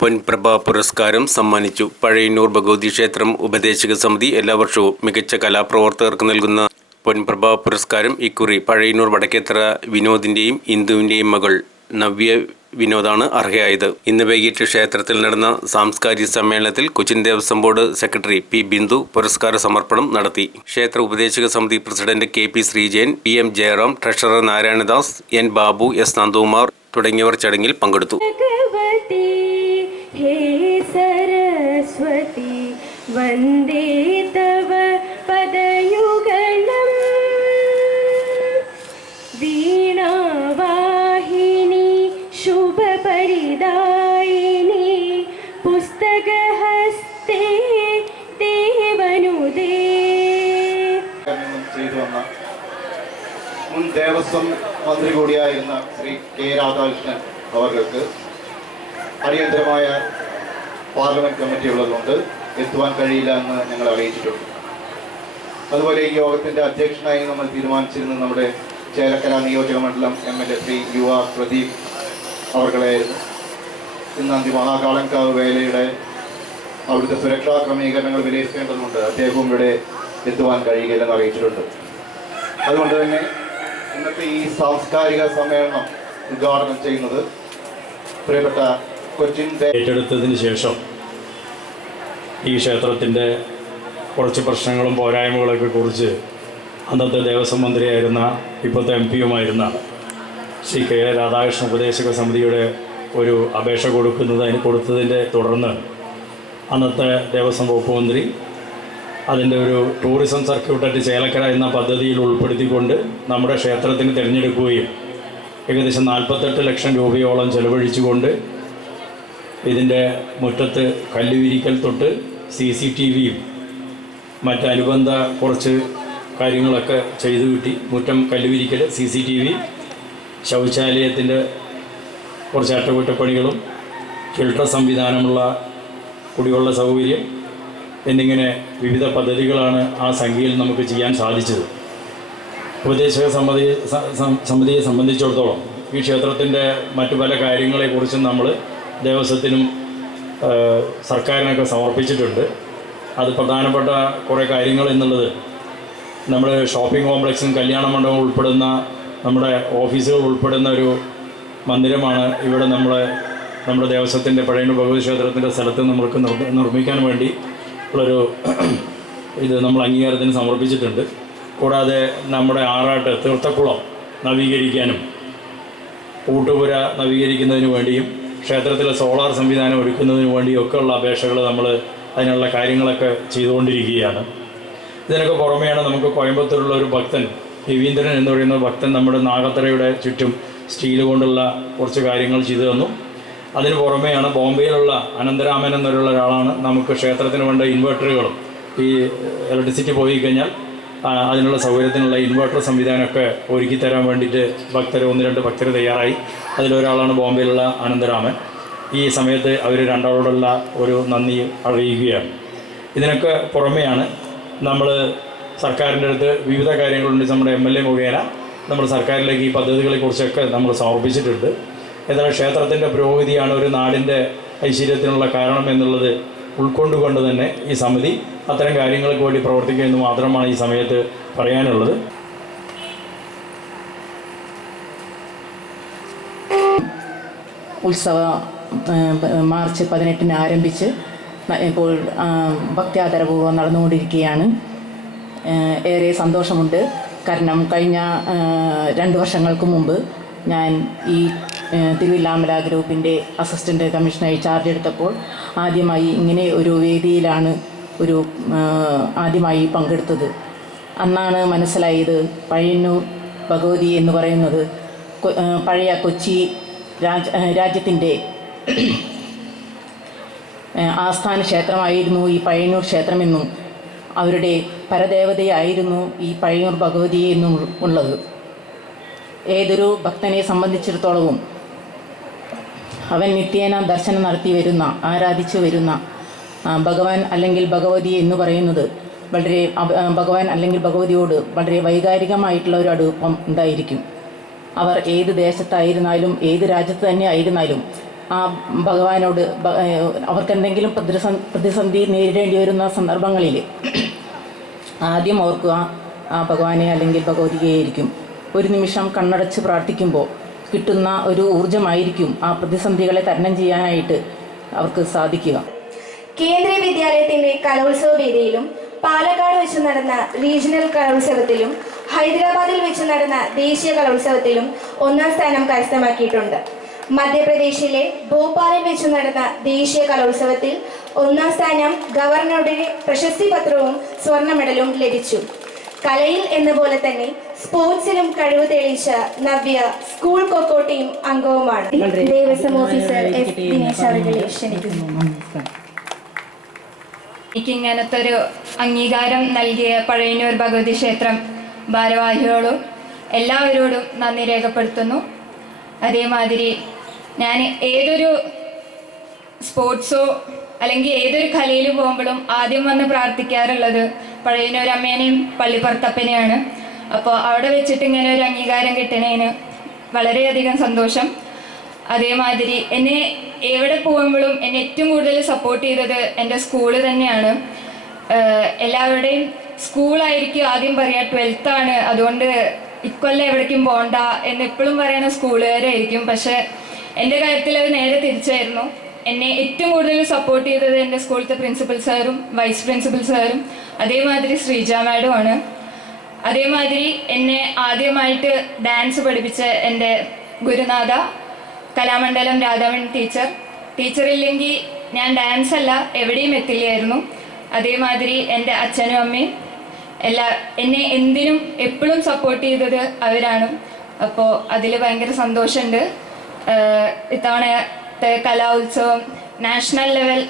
പൊൻപ്രഭ പുരസ്കാരം സമ്മാനിച്ചു. പഴയന്നൂർ ഭഗവതി ക്ഷേത്രം ഉപദേശക സമിതി എല്ലാ വർഷവും മികച്ച കലാപ്രവർത്തകർക്ക് നൽകുന്ന പൊൻപ്രഭ പുരസ്കാരം. ഇക്കുറി പഴയന്നൂർ വടക്കേത്തറ വിനോദിന്റെയും ഇന്ദുവിന്റെയും മകൾ നവ്യ വിനോദാണ് അർഹയായത്. ഇന്ന് വൈകിട്ട് ക്ഷേത്രത്തിൽ നടന്ന സാംസ്കാരിക സമ്മേളനത്തിൽ Cochin Devaswom board secretary P Bindu പുരസ്കാര സമർപ്പണം നടത്തി. ക്ഷേത്ര ഉപദേശക സമിതി president K P Sreejayan P M Jayaram treasurer Narayanadas N Babu S Nandakumar തുടങ്ങിയവർ ചടങ്ങിൽ പങ്കെടുത്തു. തവ പദയുഗളം വീണാവാഹിനി ശുഭപരിദായിനി പുസ്തകഹസ്തേ ദേവനുദേ നിന്നും ചെയ്തു വന്ന മുൻ ദേവസ്വം മന്ത്രി കൂടിയായിരുന്ന ശ്രീ കെ രാധാകൃഷ്ണൻ അവർക്ക് അടിയന്തരമായ പാർലമെന്റ് കമ്മിറ്റി എത്തുവാൻ കഴിയില്ല എന്ന് ഞങ്ങൾ അറിയിച്ചിട്ടുണ്ട്. അതുപോലെ ഈ യോഗത്തിന്റെ അധ്യക്ഷനായി നമ്മൾ തീരുമാനിച്ചിരുന്നത് നമ്മുടെ ചേലക്കര നിയോജക മണ്ഡലം M L A Shri U R Pradeep അവർകളായിരുന്നു ഇന്ന് അന്തി മഹാകാളങ്കാവ് വേലയുടെ അവിടുത്തെ സുരക്ഷാ ക്രമീകരണങ്ങൾ വിലയിരുത്തേണ്ടതുണ്ട്. അദ്ദേഹവും ഇവിടെ എത്തുവാൻ കഴിയുകയില്ലെന്ന് അറിയിച്ചിട്ടുണ്ട്. അതുകൊണ്ട് തന്നെ ഇന്നത്തെ ഈ സാംസ്കാരിക സമ്മേളനം ഉദ്ഘാടനം ചെയ്യുന്നത് പ്രിയപ്പെട്ട കൊച്ചിൻ ഏറ്റെടുത്തതിന് ശേഷം ഈ ക്ഷേത്രത്തിന്റെ കുറച്ച് പ്രശ്നങ്ങളും പോരായ്മകളൊക്കെ കുറിച്ച് അന്നത്തെ ദേവസ്വം മന്ത്രിയായിരുന്ന ഇപ്പോഴത്തെ എം പിയുമായിരുന്ന ശ്രീ കെ രാധാകൃഷ്ണ ഉപദേശക സമിതിയുടെ ഒരു അപേക്ഷ കൊടുക്കുന്നത് അതിന് കൊടുത്തതിന്റെ തുടർന്ന് അന്നത്തെ ദേവസ്വം വകുപ്പ് മന്ത്രി അതിന്റെ ഒരു ടൂറിസം സർക്യൂട്ടറ്റ് ചേലക്കര എന്ന പദ്ധതിയിൽ ഉൾപ്പെടുത്തിക്കൊണ്ട് നമ്മുടെ ക്ഷേത്രത്തിന് തിരഞ്ഞെടുക്കുകയും ഏകദേശം നാൽപ്പത്തെട്ട് ലക്ഷം രൂപയോളം ചെലവഴിച്ചുകൊണ്ട് ഇതിന്റെ മുറ്റത്ത് കല്ലുവിരിക്കൽ തൊട്ട് സി സി ടി വിയും മറ്റനുബന്ധ കുറച്ച് കാര്യങ്ങളൊക്കെ ചെയ്തു കിട്ടി. മുറ്റം കല്ലുവിരിക്കൽ സി സി ടി വി ശൗചാലയത്തിന്റെ കുറച്ച് അറ്റകുറ്റപ്പണികളും ഫിൽട്ടർ സംവിധാനമുള്ള കുടിവെള്ള സൗകര്യം എന്നിങ്ങനെ വിവിധ പദ്ധതികളാണ് ആ സംഖ്യയിൽ നമുക്ക് ചെയ്യാൻ സാധിച്ചത്. ഉപദേശക സമിതി സമിതിയെ സംബന്ധിച്ചിടത്തോളം ഈ ക്ഷേത്രത്തിന്റെ മറ്റു പല കാര്യങ്ങളെക്കുറിച്ചും നമ്മൾ ദേവസ്വത്തിനും സർക്കാരിനൊക്കെ സമർപ്പിച്ചിട്ടുണ്ട്. അത് പ്രധാനപ്പെട്ട കുറേ കാര്യങ്ങൾ എന്നുള്ളത് നമ്മുടെ ഷോപ്പിംഗ് കോംപ്ലക്സും കല്യാണ മണ്ഡപം ഉൾപ്പെടുന്ന നമ്മുടെ ഓഫീസുകൾ ഉൾപ്പെടുന്ന ഒരു മന്ദിരമാണ് ഇവിടെ നമ്മളെ നമ്മുടെ ദേവസ്വത്തിന്റെ പഴയ ഭഗവതി ക്ഷേത്രത്തിന്റെ സ്ഥലത്ത് നമ്മൾക്ക് നിർമ്മിക്കാൻ വേണ്ടി ഉള്ളൊരു ഇത് നമ്മൾ അംഗീകാരത്തിന് സമർപ്പിച്ചിട്ടുണ്ട്. കൂടാതെ നമ്മുടെ ആറാട്ട് തീർത്ഥക്കുളം നവീകരിക്കാനും ഊട്ടുപുര നവീകരിക്കുന്നതിന് വേണ്ടിയും ക്ഷേത്രത്തിലെ സോളാർ സംവിധാനം ഒരുക്കുന്നതിന് വേണ്ടിയൊക്കെയുള്ള അപേക്ഷകൾ നമ്മൾ അതിനുള്ള കാര്യങ്ങളൊക്കെ ചെയ്തുകൊണ്ടിരിക്കുകയാണ്. ഇതിനൊക്കെ പുറമെയാണ് നമുക്ക് കോയമ്പത്തൂരുള്ള ഒരു ഭക്തൻ രവീന്ദ്രൻ എന്ന് പറയുന്ന ഭക്തൻ നമ്മുടെ നാഗത്തറയുടെ ചുറ്റും സ്റ്റീൽ കൊണ്ടുള്ള കുറച്ച് കാര്യങ്ങൾ ചെയ്തു തന്നു. അതിന് പുറമെയാണ് ബോംബെയിലുള്ള അനന്തരാമൻ എന്നുള്ള ഒരാളാണ് നമുക്ക് ക്ഷേത്രത്തിന് വേണ്ട ഇൻവെർട്ടറുകളും ഈ ഇലക്ട്രിസിറ്റി പോയി കഴിഞ്ഞാൽ അതിനുള്ള സൗകര്യത്തിനുള്ള ഇൻവെർട്ടർ സംവിധാനമൊക്കെ ഒരുക്കി തരാൻ വേണ്ടിയിട്ട് ഭക്തർ ഒന്ന് രണ്ട് ഭക്തർ തയ്യാറായി. അതിലൊരാളാണ് ബോംബെയിലുള്ള അനന്തരാമൻ. ഈ സമയത്ത് അവർ രണ്ടാളോടുള്ള ഒരു നന്ദി അറിയിക്കുകയാണ്. ഇതിനൊക്കെ പുറമെയാണ് നമ്മൾ സർക്കാരിന്റെ അടുത്ത് വിവിധ കാര്യങ്ങളുണ്ട്. നമ്മുടെ എം എൽ എ മുഖേന നമ്മൾ സർക്കാരിലേക്ക് ഈ പദ്ധതികളെക്കുറിച്ചൊക്കെ നമ്മൾ സമർപ്പിച്ചിട്ടുണ്ട്. എന്നാൽ ക്ഷേത്രത്തിന്റെ പുരോഗതിയാണ് ഒരു നാടിന്റെ ഐശ്വര്യത്തിനുള്ള കാരണം എന്നുള്ളത് ഉൾക്കൊണ്ടുകൊണ്ട് തന്നെ ഈ സമിതി അത്തരം കാര്യങ്ങൾക്ക് വേണ്ടി പ്രവർത്തിക്കുമെന്ന് മാത്രമാണ് ഈ സമയത്ത് പറയാനുള്ളത്. ഉത്സവ മാർച്ച് പതിനെട്ടിന് ആരംഭിച്ച് ഇപ്പോൾ ഭക്ത്യാദരപൂർവം നടന്നുകൊണ്ടിരിക്കുകയാണ്. ഏറെ സന്തോഷമുണ്ട്. കാരണം കഴിഞ്ഞ രണ്ട് വർഷങ്ങൾക്ക് മുമ്പ് ഞാൻ ഈ തിരുവില്ലാമല ഗ്രൂപ്പിന്റെ അസിസ്റ്റന്റ് കമ്മീഷനായി ചാർജ് എടുത്തപ്പോൾ ആദ്യമായി ഇങ്ങനെ ഒരു വേദിയിലാണ് ഒരു ആദ്യമായി പങ്കെടുത്തത്. അന്നാണ് മനസ്സിലായത് പഴയന്നൂർ ഭഗവതി എന്ന് പറയുന്നത് പഴയ കൊച്ചി രാജ രാജ്യത്തിന്റെ ആസ്ഥാന ക്ഷേത്രമായിരുന്നു ഈ പഴയന്നൂർ ക്ഷേത്രമെന്നും അവരുടെ പരദേവതയായിരുന്നു ഈ പഴയൂർ ഭഗവതി എന്നും ഉള്ളത്. ഏതൊരു ഭക്തനെ സംബന്ധിച്ചിടത്തോളവും അവൻ നിത്യേന ദർശനം നടത്തി വരുന്ന ആരാധിച്ചു വരുന്ന ഭഗവാൻ അല്ലെങ്കിൽ ഭഗവതി എന്ന് പറയുന്നത് വളരെ ഭഗവാൻ അല്ലെങ്കിൽ ഭഗവതിയോട് വളരെ വൈകാരികമായിട്ടുള്ള ഒരു അടുപ്പം ഉണ്ടായിരിക്കും. അവർ ഏത് ദേശത്തായിരുന്നാലും ഏത് രാജ്യത്ത് തന്നെ ആയിരുന്നാലും ആ ഭഗവാനോട് അവർക്ക് എന്തെങ്കിലും പ്രതിസന്ധി നേരിടേണ്ടി വരുന്ന സന്ദർഭങ്ങളിൽ ആദ്യം ഓർക്കുക ആ ഭഗവാനെ അല്ലെങ്കിൽ ഭഗവതിയെയായിരിക്കും. ഒരു നിമിഷം കണ്ണടച്ച് പ്രാർത്ഥിക്കുമ്പോൾ കിട്ടുന്ന ഒരു ഊർജമായിരിക്കും ആ പ്രതിസന്ധികളെ തരണം ചെയ്യാനായിട്ട് അവർക്ക് സാധിക്കുക. കേന്ദ്രീയ വിദ്യാലയത്തിന്റെ കലോത്സവ വേദിയിലും പാലക്കാട് വെച്ച് നടന്ന റീജിയണൽ കലോത്സവത്തിലും ഹൈദരാബാദിൽ വെച്ച് നടന്ന ദേശീയ കലോത്സവത്തിലും ഒന്നാം സ്ഥാനം കരസ്ഥമാക്കിയിട്ടുണ്ട്. മധ്യപ്രദേശിലെ ഭോപ്പാലിൽ വെച്ച് നടന്ന ദേശീയ കലോത്സവത്തിൽ ഒന്നാം സ്ഥാനം ഗവർണറുടെ പ്രശസ്തി പത്രവും സ്വർണ മെഡലും ലഭിച്ചു. കലയിൽ എന്ന പോലെ തന്നെ സ്പോർട്സിലും കഴിവ് തെളിയിച്ച നവ്യ സ്കൂൾ കൊക്കോ ടീം അംഗവുമാണ്. ദേവസ്വം ഓഫീസർ എസ് ദിനേശ് അവരുടെ ക്ഷണിക്കുന്നു എനിക്ക് ഇങ്ങനത്തെ ഒരു അംഗീകാരം നൽകിയ പഴയന്നൂർ ഭഗവതി ക്ഷേത്രം ഭാരവാഹികളോടും എല്ലാവരോടും നന്ദി രേഖപ്പെടുത്തുന്നു. അതേമാതിരി ഞാൻ ഏതൊരു സ്പോർട്സോ അല്ലെങ്കിൽ ഏതൊരു കലയിൽ പോകുമ്പോഴും ആദ്യം വന്ന് പ്രാർത്ഥിക്കാറുള്ളത് പഴയനൂരമ്മേനെയും പള്ളിപ്പുറത്തപ്പനെയാണ്. അപ്പോൾ അവിടെ വെച്ചിട്ട് ഇങ്ങനെ ഒരു അംഗീകാരം കിട്ടണേന് വളരെയധികം സന്തോഷം. അതേമാതിരി എന്നെ എവിടെ പോകുമ്പോഴും എന്നെ ഏറ്റവും കൂടുതൽ സപ്പോർട്ട് ചെയ്തത് എന്റെ സ്കൂൾ തന്നെയാണ്. എല്ലാവരുടെയും സ്കൂളായിരിക്കും ആദ്യം പറയുക ട്വൽത്ത് ആണ്. അതുകൊണ്ട് ഇക്കൊല്ലം എവിടേക്കും പോണ്ട എന്ന് ഇപ്പോഴും പറയുന്ന സ്കൂളുകാരായിരിക്കും പക്ഷെ എന്റെ കാര്യത്തിൽ അത് നേരെ തിരിച്ചായിരുന്നു. എന്നെ ഏറ്റവും കൂടുതൽ സപ്പോർട്ട് ചെയ്തത് എന്റെ സ്കൂളിലത്തെ പ്രിൻസിപ്പൽ സാറും വൈസ് പ്രിൻസിപ്പൽ സാറും അതേമാതിരി ശ്രീജ മാഡുമാണ് അതേമാതിരി എന്നെ ആദ്യമായിട്ട് ഡാൻസ് പഠിപ്പിച്ച എന്റെ ഗുരുനാഥ കലാമണ്ഡലം രാധാമൻ ടീച്ചർ. ഇല്ലെങ്കിൽ ഞാൻ ഡാൻസ് അല്ല എവിടെയും എത്തില്ലായിരുന്നു. അതേമാതിരി എന്റെ അച്ഛനും അമ്മയും എല്ലാ എന്നെ എന്തിനും എപ്പോഴും സപ്പോർട്ട് ചെയ്തത് അവരാണ്. അപ്പോൾ അതിൽ ഭയങ്കര സന്തോഷമുണ്ട് ഇത്തവണത്തെ Kalolsavam national level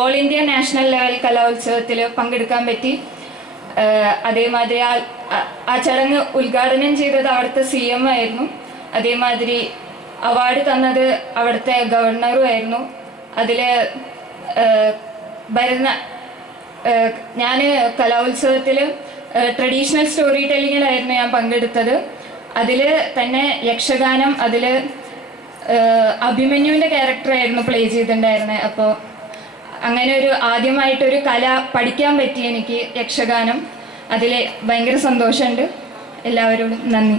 all India national level കലോത്സവത്തിൽ പങ്കെടുക്കാൻ പറ്റി. അതേമാതിരി ആ ചടങ്ങ് ഉദ്ഘാടനം ചെയ്തത് അവിടുത്തെ സി എം ആയിരുന്നു. അതേമാതിരി അവാർഡ് തന്നത് അവിടുത്തെ ഗവർണറും ആയിരുന്നു. അതിൽ വരുന്ന ഞാൻ കലോത്സവത്തിൽ ട്രഡീഷണൽ സ്റ്റോറി ടെല്ലിങ്ങിലായിരുന്നു ഞാൻ പങ്കെടുത്തത്. അതിൽ തന്നെ യക്ഷഗാനം അതിൽ അഭിമന്യുവിന്റെ ക്യാരക്ടറായിരുന്നു പ്ലേ ചെയ്തിട്ടുണ്ടായിരുന്നത് അപ്പോൾ അങ്ങനെ ഒരു ആദ്യമായിട്ടൊരു കല പഠിക്കാൻ പറ്റി എനിക്ക് യക്ഷഗാനം. അതിൽ ഭയങ്കര സന്തോഷമുണ്ട്. എല്ലാവരോടും നന്ദി.